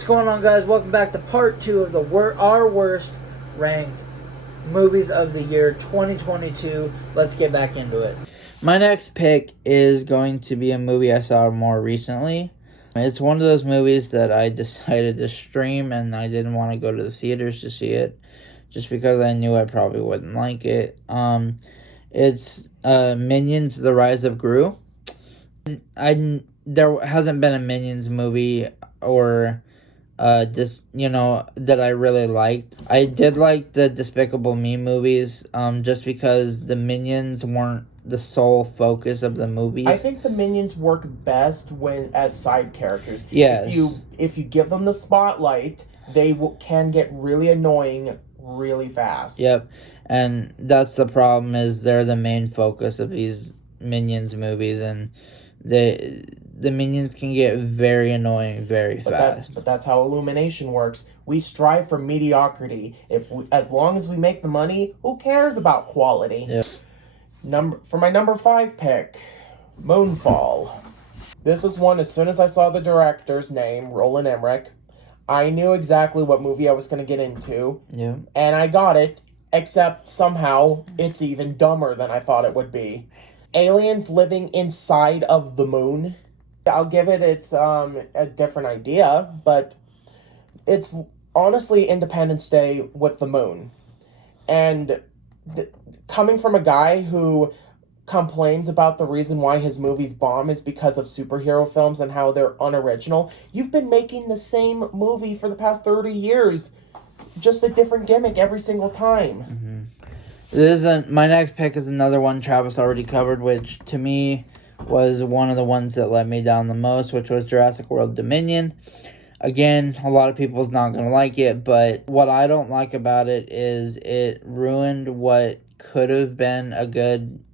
What's going on, guys? Welcome back to part 2 of our worst ranked movies of the year 2022. Let's get back into it. My next pick is going to be a movie I saw more recently. It's one of those movies that I decided to stream, and I didn't want to go to the theaters to see it just because I knew I probably wouldn't like it. It's Minions: The Rise of Gru. There hasn't been a Minions movie or that I really liked. I did like the Despicable Me movies, just because the Minions weren't the sole focus of the movies. I think the Minions work best when as side characters. Yes. If you give them the spotlight, they can get really annoying really fast. Yep, and that's the problem, is they're the main focus of these Minions movies, and the Minions can get very annoying very fast. But that's how Illumination works. We strive for mediocrity. As long as we make the money, who cares about quality? Yep. For my number 5 pick, Moonfall. This is one, as soon as I saw the director's name, Roland Emmerich, I knew exactly what movie I was going to get into. Yeah. And I got it, except somehow it's even dumber than I thought it would be. Aliens living inside of the moon. I'll give it a different idea, but it's honestly Independence Day with the moon. And coming from a guy who complains about the reason why his movies bomb is because of superhero films and how they're unoriginal, you've been making the same movie for the past 30 years. Just a different gimmick every single time. Mm-hmm. My next pick is another one Travis already covered, which to me was one of the ones that let me down the most, which was Jurassic World Dominion. Again, a lot of people's not going to like it, but what I don't like about it is it ruined what could have been a good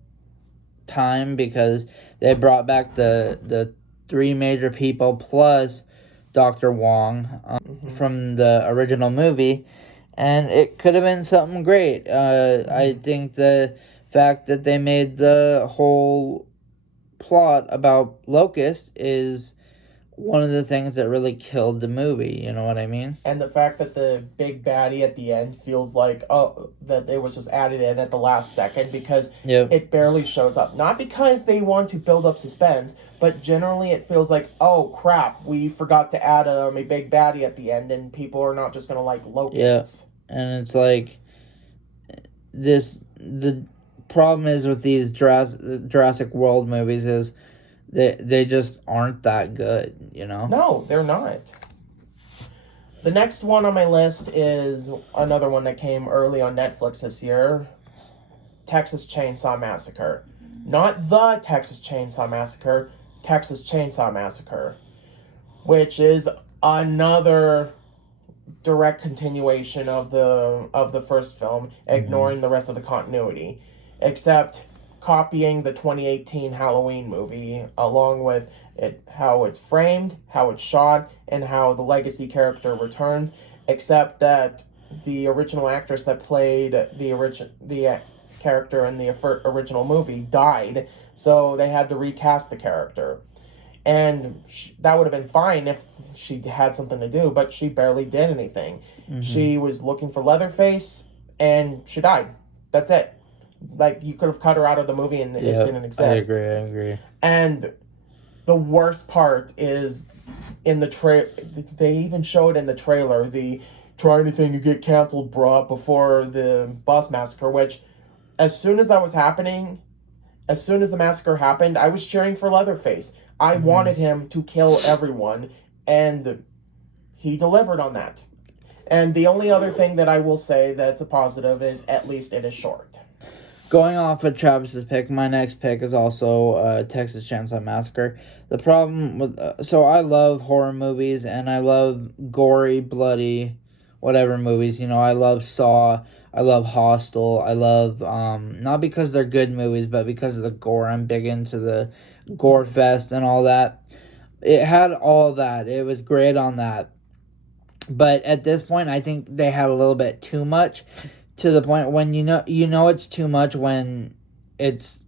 time, because they brought back the three major people plus Dr. Wong from the original movie, and it could have been something great. I think the fact that they made the whole plot about Locust is one of the things that really killed the movie, you know what I mean? And the fact that the big baddie at the end feels like, that it was just added in at the last second, because it barely shows up. Not because they want to build up suspense, but generally it feels like, oh crap, we forgot to add a big baddie at the end, and people are not just going to like locusts. Yeah, and it's like, the problem is with these Jurassic World movies is they just aren't that good, you know? No, they're not. The next one on my list is another one that came early on Netflix this year, Texas Chainsaw Massacre. Not the Texas Chainsaw Massacre, Texas Chainsaw Massacre, which is another direct continuation of the first film, ignoring the rest of the continuity, except copying the 2018 Halloween movie, along with how it's framed, how it's shot, and how the legacy character returns, except that the original actress that played the character in the original movie died, so they had to recast the character. And that would have been fine if she had something to do, but she barely did anything. Mm-hmm. She was looking for Leatherface, and she died. That's it. Like, you could have cut her out of the movie and it didn't exist. I agree. And the worst part is in the they even showed in the trailer the try anything you get canceled, bruh, before the bus massacre, which as soon as that was happening, as soon as the massacre happened, I was cheering for Leatherface. I wanted him to kill everyone, and he delivered on that. And the only other thing that I will say that's a positive is at least it is short. Going off of Travis's pick, my next pick is also Texas Chainsaw Massacre. The problem with... so I love horror movies, and I love gory, bloody, whatever movies. You know, I love Saw. I love Hostel. I love... not because they're good movies, but because of the gore. I'm big into the gore fest and all that. It had all that. It was great on that. But at this point, I think they had a little bit too much, to the point when you know it's too much when it's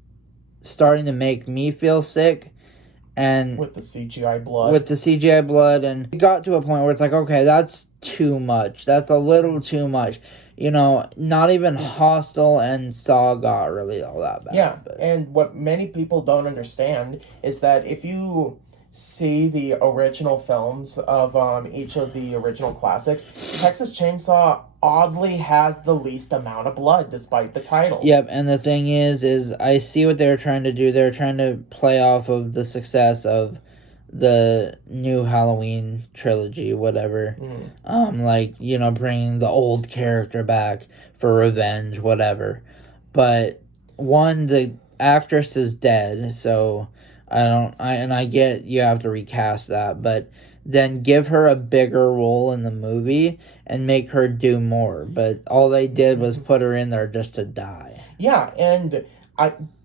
starting to make me feel sick, And with the CGI blood. With the CGI blood, and it got to a point where it's like, okay, that's too much. That's a little too much. You know, not even Hostel and Saw got really all that bad. Yeah, and what many people don't understand is that if you see the original films of each of the original classics, Texas Chainsaw oddly has the least amount of blood despite the title. Yep, and the thing is I see what they were trying to do. They were trying to play off of the success of the new Halloween trilogy, whatever. Like, you know, bringing the old character back for revenge, whatever. But one, the actress is dead, so I get you have to recast that, but then give her a bigger role in the movie and make her do more. But all they did was put her in there just to die. Yeah, and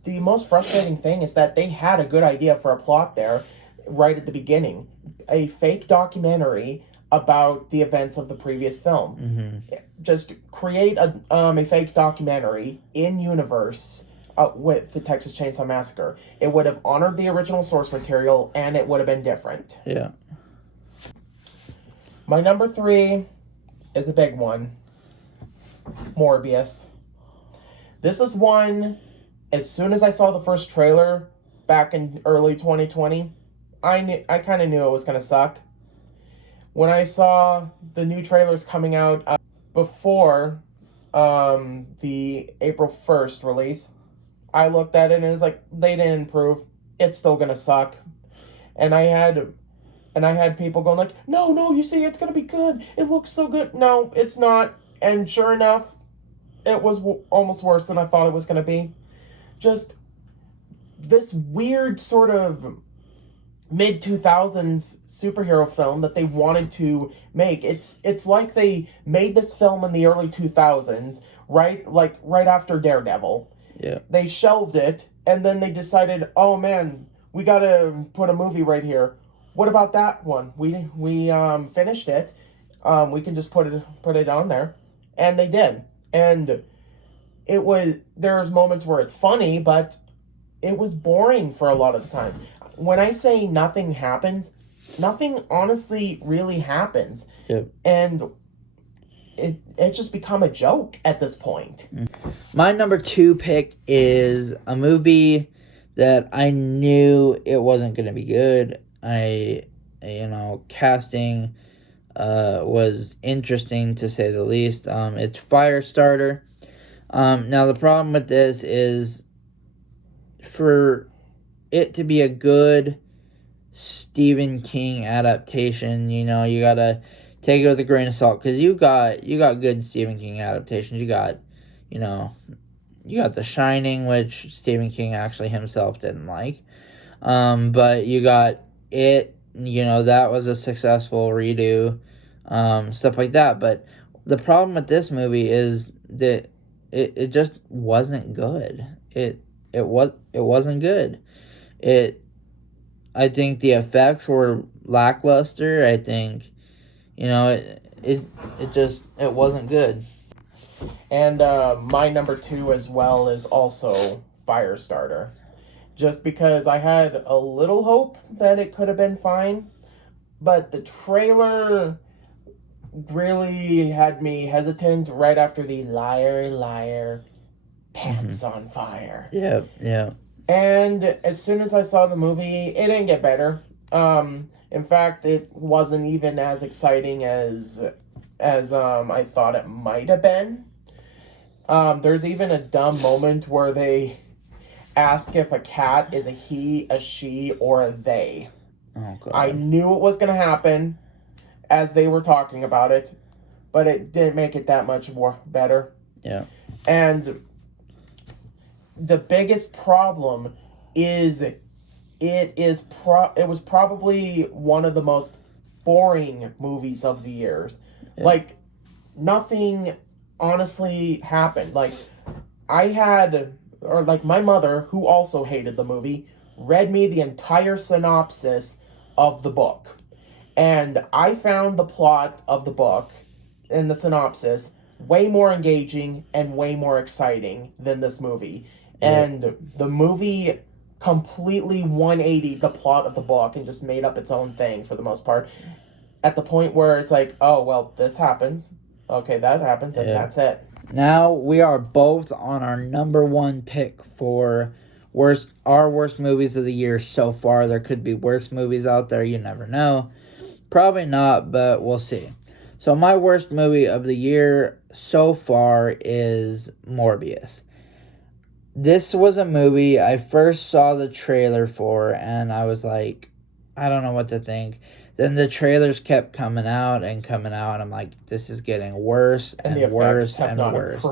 the most frustrating thing is that they had a good idea for a plot there right at the beginning. A fake documentary about the events of the previous film. Just create a fake documentary in universe with the Texas Chainsaw Massacre. It would have honored the original source material, and it would have been different. Yeah. My number 3 is a big one. Morbius. This is one, as soon as I saw the first trailer back in early 2020, I kind of knew it was going to suck. When I saw the new trailers coming out before the April 1st release, I looked at it and it was like, they didn't improve. It's still going to suck. And I had people going like, no, you see, it's going to be good. It looks so good. No, it's not. And sure enough, it was almost worse than I thought it was going to be. Just this weird sort of mid-2000s superhero film that they wanted to make. It's like they made this film in the early 2000s, right after Daredevil. Yeah. They shelved it, and then they decided, oh man, we got to put a movie right here. What about that one? We finished it. We can just put it on there. And they did. And there's moments where it's funny, but it was boring for a lot of the time. When I say nothing happens, nothing honestly really happens. Yep. And it's just become a joke at this point. My number 2 pick is a movie that I knew it wasn't going to be good. Casting was interesting to say the least. It's Firestarter. Now the problem with this is, for it to be a good Stephen King adaptation, you gotta take it with a grain of salt, because you got good Stephen King adaptations. You got The Shining, which Stephen King actually himself didn't like. But you got It, that was a successful redo, stuff like that. But the problem with this movie is that it just wasn't good. It wasn't good. I think the effects were lackluster. I think, it wasn't good. And my number 2 as well is also Firestarter. Just because I had a little hope that it could have been fine, but the trailer really had me hesitant right after the liar, pants on fire. Yeah. And as soon as I saw the movie, it didn't get better. In fact, it wasn't even as exciting as I thought it might have been. There's even a dumb moment where they ask if a cat is a he, a she, or a they. Oh, God. I knew it was going to happen as they were talking about it, but it didn't make it that much more better. Yeah. And the biggest problem is it was probably one of the most boring movies of the years. Yeah. Like, nothing honestly happened. Like, my mother, who also hated the movie, read me the entire synopsis of the book. And I found the plot of the book and the synopsis way more engaging and way more exciting than this movie. Yeah. And the movie completely 180 the plot of the book and just made up its own thing for the most part. At the point where it's like, oh, well, this happens. Okay, that happens, and that's it. Now we are both on our number one pick for our worst movies of the year so far. There could be worse movies out there. You never know. Probably not, but we'll see. So my worst movie of the year so far is Morbius. This was a movie I first saw the trailer for, and I was like, I don't know what to think. Then the trailers kept coming out. I'm like, this is getting worse and worse and worse.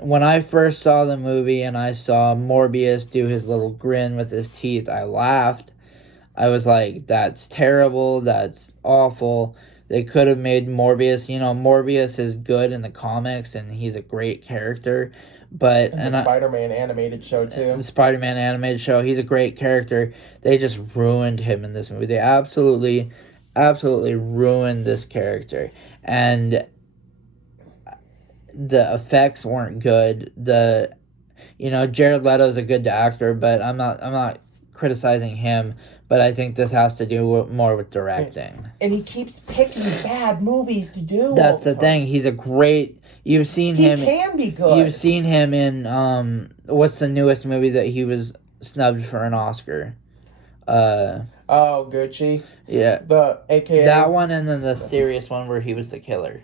When I first saw the movie and I saw Morbius do his little grin with his teeth, I laughed. I was like, that's terrible. That's awful. They could have made Morbius. Morbius is good in the comics and he's a great character. But and the Spider-Man animated show too. The Spider-Man animated show, he's a great character. They just ruined him in this movie. They absolutely ruined this character. And the effects weren't good. Jared Leto's a good actor, but I'm not criticizing him. But I think this has to do more with directing. And he keeps picking bad movies to do. That's the thing. He's a great. You've seen him. He can be good. You've seen him in what's the newest movie that he was snubbed for an Oscar? Gucci. Yeah. The AKA that one, and then the serious one where he was the killer.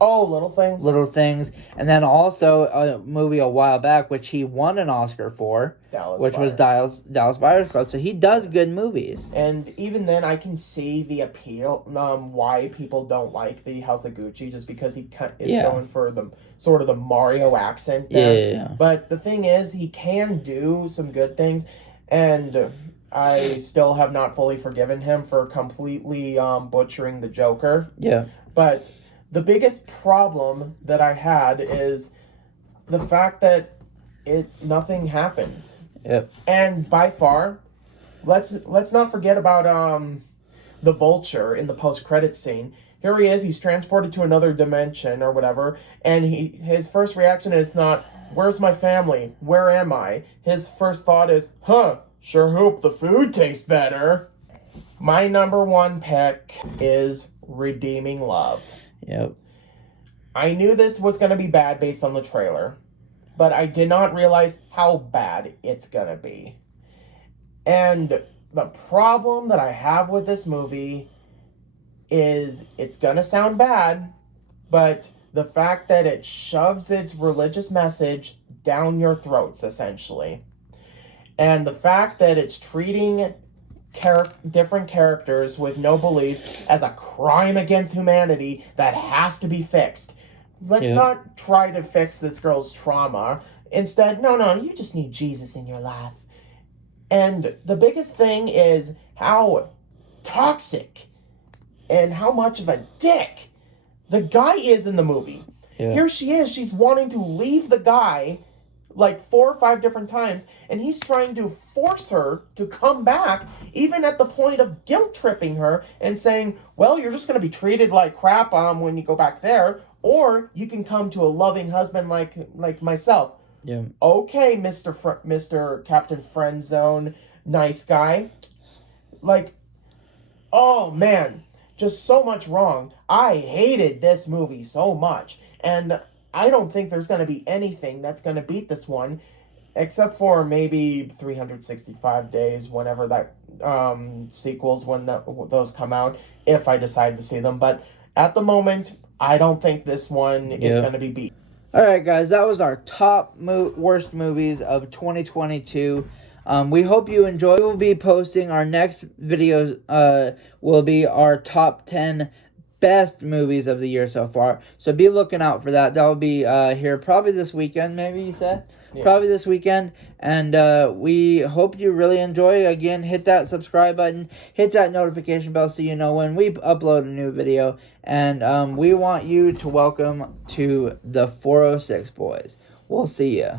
Oh, Little Things. Little Things, and then also a movie a while back which he won an Oscar for, was Dallas Buyers Club. So he does good movies. And even then, I can see the appeal, why people don't like the House of Gucci, just because he is going for the sort of the Mario accent there. Yeah. But the thing is, he can do some good things, and I still have not fully forgiven him for completely butchering the Joker. Yeah. But the biggest problem that I had is the fact that nothing happens. Yep. And by far, let's not forget about the Vulture in the post-credit scene. Here he is, he's transported to another dimension or whatever, and his first reaction is not, where's my family? Where am I? His first thought is, sure hope the food tastes better. My number one pick is Redeeming Love. Yep. I knew this was going to be bad based on the trailer, but I did not realize how bad it's going to be. And the problem that I have with this movie is it's going to sound bad, but the fact that it shoves its religious message down your throats, essentially. And the fact that it's treating different characters with no beliefs as a crime against humanity that has to be fixed. Let's not try to fix this girl's trauma. Instead, no, you just need Jesus in your life. And the biggest thing is how toxic and how much of a dick the guy is in the movie. Yeah. Here she is, she's wanting to leave the guy like 4 or 5 different times, and he's trying to force her to come back, even at the point of guilt tripping her and saying, well, you're just going to be treated like crap when you go back there, or you can come to a loving husband like myself. Yeah. Okay, Mr. Captain Friendzone, nice guy. Like, oh man, just so much wrong. I hated this movie so much, and I don't think there's going to be anything that's going to beat this one, except for maybe 365 days, whenever that sequels, when those come out, if I decide to see them. But at the moment, I don't think this one is going to be beat. All right, guys, that was our top worst movies of 2022. We hope you enjoy. We will be posting our next video. Will be our top 10 best movies of the year so far. So be looking out for that. That will be here probably this weekend, maybe you said? Yeah. Probably this weekend. And we hope you really enjoy. Again, hit that subscribe button. Hit that notification bell so you know when we upload a new video. And we want you to welcome to the 406 Boys. We'll see ya.